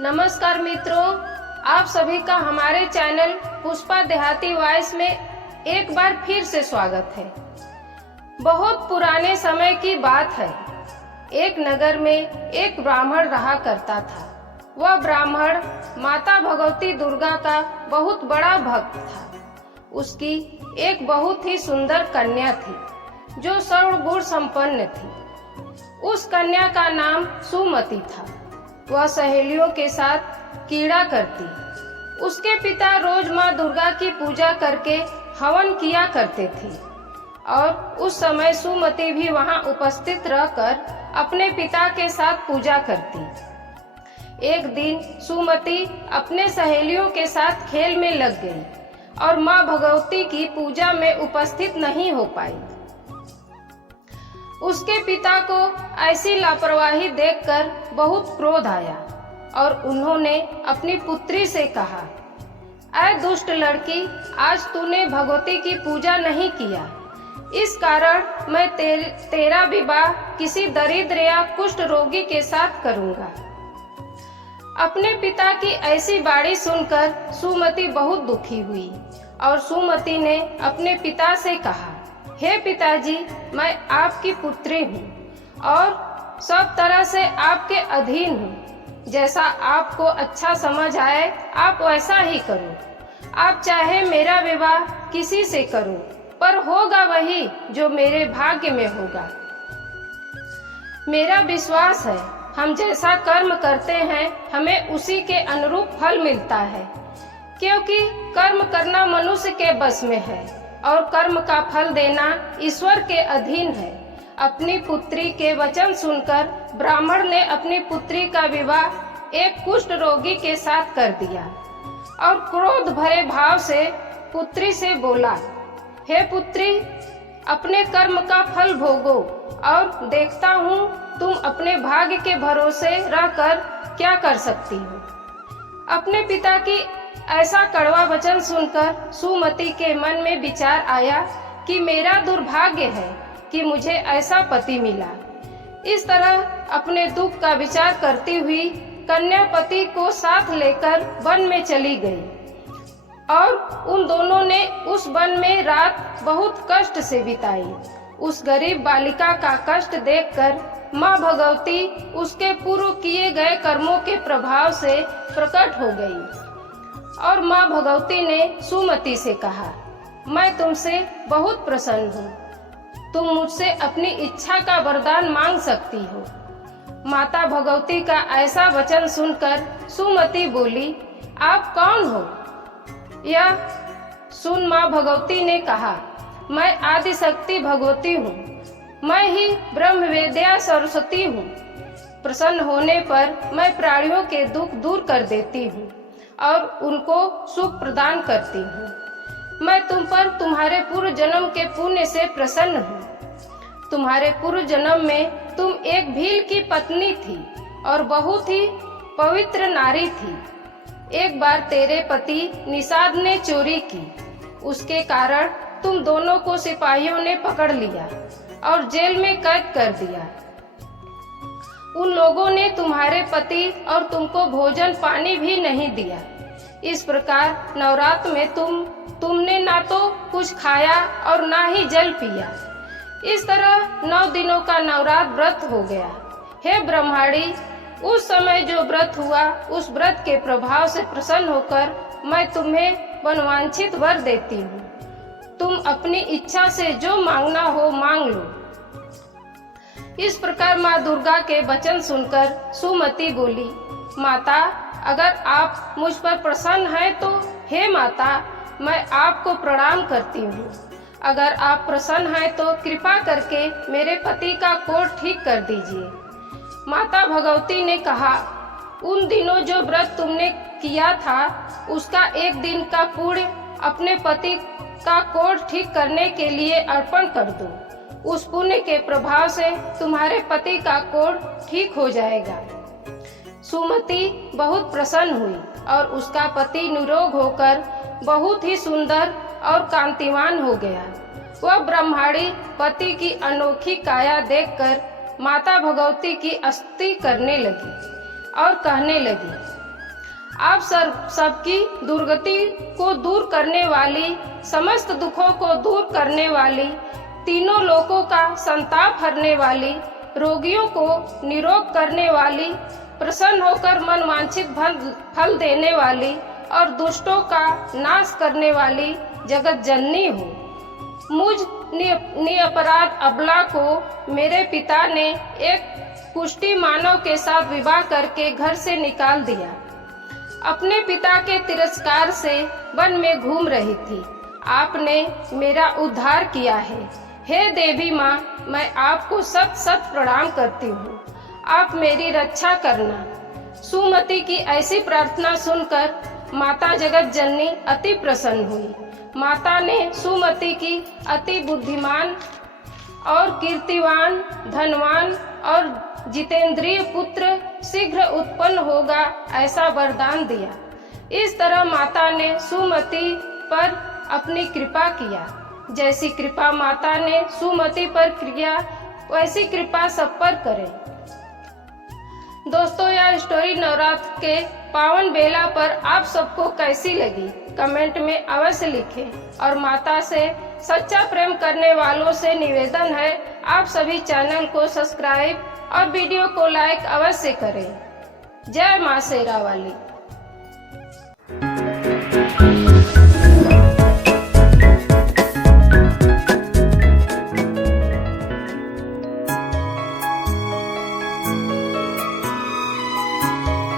नमस्कार मित्रों, आप सभी का हमारे चैनल पुष्पा देहाती वॉइस में एक बार फिर से स्वागत है। बहुत पुराने समय की बात है। एक नगर में एक ब्राह्मण रहा करता था। वह ब्राह्मण माता भगवती दुर्गा का बहुत बड़ा भक्त था। उसकी एक बहुत ही सुंदर कन्या थी जो सर्वगुण संपन्न थी। उस कन्या का नाम सुमति था। वह सहेलियों के साथ कीड़ा करती। उसके पिता रोज माँ दुर्गा की पूजा करके हवन किया करते थे और उस समय सुमति भी वहां उपस्थित रहकर अपने पिता के साथ पूजा करती। एक दिन सुमति अपने सहेलियों के साथ खेल में लग गई और माँ भगवती की पूजा में उपस्थित नहीं हो पाई। उसके पिता को ऐसी लापरवाही देखकर बहुत क्रोध आया और उन्होंने अपनी पुत्री से कहा, ऐ दुष्ट लड़की, आज तूने भगवती की पूजा नहीं किया, इस कारण मैं तेरा विवाह किसी दरिद्र या कुष्ठ रोगी के साथ करूंगा। अपने पिता की ऐसी बाणी सुनकर सुमति बहुत दुखी हुई और सुमति ने अपने पिता से कहा, हे पिताजी, मैं आपकी पुत्री हूँ और सब तरह से आपके अधीन हूँ। जैसा आपको अच्छा समझ आए आप वैसा ही करो। आप चाहे मेरा विवाह किसी से करो, पर होगा वही जो मेरे भाग्य में होगा। मेरा विश्वास है हम जैसा कर्म करते हैं हमें उसी के अनुरूप फल मिलता है, क्योंकि कर्म करना मनुष्य के बस में है और कर्म का फल देना ईश्वर के अधीन है। अपनी पुत्री के वचन सुनकर ब्राह्मण ने अपनी पुत्री का विवाह एक कुष्ठ रोगी के साथ कर दिया और क्रोध भरे भाव से पुत्री से बोला, हे पुत्री, अपने कर्म का फल भोगो और देखता हूँ तुम अपने भाग्य के भरोसे रहकर क्या कर सकती हो। अपने पिता की ऐसा कड़वा वचन सुनकर सुमति के मन में विचार आया कि मेरा दुर्भाग्य है कि मुझे ऐसा पति मिला। इस तरह अपने दुख का विचार करती हुई कन्या पति को साथ लेकर वन में चली गई और उन दोनों ने उस वन में रात बहुत कष्ट से बिताई। उस गरीब बालिका का कष्ट देखकर माँ भगवती उसके पूर्व किए गए कर्मों के प्रभाव से प्रकट हो गई और माँ भगवती ने सुमति से कहा, मैं तुमसे बहुत प्रसन्न हूँ। तुम मुझसे अपनी इच्छा का वरदान मांग सकती हो। माता भगवती का ऐसा वचन सुनकर सुमति बोली, आप कौन हो? यह सुन माँ भगवती ने कहा, मैं आदिशक्ति भगवती हूँ। मैं ही ब्रह्म वेद्या सरस्वती हूँ। प्रसन्न होने पर मैं प्राणियों के दुख दूर कर देती हूँ और उनको सुख प्रदान करती हूँ। मैं तुम पर तुम्हारे पूर्व जन्म के पुण्य से प्रसन्न हूँ। तुम्हारे पूर्व जन्म में तुम एक भील की पत्नी थी और बहुत ही पवित्र नारी थी। एक बार तेरे पति निषाद ने चोरी की, उसके कारण तुम दोनों को सिपाहियों ने पकड़ लिया और जेल में कैद कर दिया। उन लोगों ने तुम्हारे पति और तुमको भोजन पानी भी नहीं दिया। इस प्रकार नवरात्र में तुमने ना तो कुछ खाया और ना ही जल पिया। इस तरह 9 दिनों का नवरात्र व्रत हो गया। हे ब्रह्माणी, उस समय जो व्रत हुआ उस व्रत के प्रभाव से प्रसन्न होकर मैं तुम्हें मनवांछित वर देती हूँ। तुम अपनी इच्छा से जो मांगना हो मांग लो। इस प्रकार माँ दुर्गा के वचन सुनकर सुमति बोली, माता, अगर आप मुझ पर प्रसन्न हैं तो हे माता, मैं आपको प्रणाम करती हूँ। अगर आप प्रसन्न हैं तो कृपा करके मेरे पति का कोढ़ ठीक कर दीजिए। माता भगवती ने कहा, उन दिनों जो व्रत तुमने किया था उसका एक दिन का पुण्य अपने पति का कोढ़ ठीक करने के लिए अर्पण कर दो। उस पुण्य के प्रभाव से तुम्हारे पति का कोढ़ ठीक हो जाएगा। सुमति बहुत प्रसन्न हुई और उसका पति निरोग होकर बहुत ही सुंदर और कांतिवान हो गया। वह ब्रह्माणी पति की अनोखी काया देखकर माता भगवती की स्तुति करने लगी और कहने लगी, आप सबकी दुर्गति को दूर करने वाली, समस्त दुखों को दूर करने वाली, तीनों लोकों का संताप हरने वाली, रोगियों को निरोग करने वाली, प्रसन्न होकर मनवांछित फल देने वाली और दुष्टों का नाश करने वाली जगत जननी हूँ। मुझ निरपराध अबला को मेरे पिता ने एक कुष्ठी मानव के साथ विवाह करके घर से निकाल दिया। अपने पिता के तिरस्कार से वन में घूम रही थी। आपने मेरा उद्धार किया है। हे देवी माँ, मैं आपको सत सत प्रणाम करती हूँ। आप मेरी रक्षा करना। सुमति की ऐसी प्रार्थना सुनकर माता जगत जननी अति प्रसन्न हुई। माता ने सुमति की अति बुद्धिमान और कीर्तिवान, धनवान और जितेंद्रिय पुत्र शीघ्र उत्पन्न होगा ऐसा वरदान दिया। इस तरह माता ने सुमति पर अपनी कृपा किया। जैसी कृपा माता ने सुमति पर किया, वैसी कृपा सब पर करे। दोस्तों, यह स्टोरी नवरात्र के पावन बेला पर आप सबको कैसी लगी, कमेंट में अवश्य लिखें। और माता से सच्चा प्रेम करने वालों से निवेदन है, आप सभी चैनल को सब्सक्राइब और वीडियो को लाइक अवश्य करें। जय मां शेरा वाली।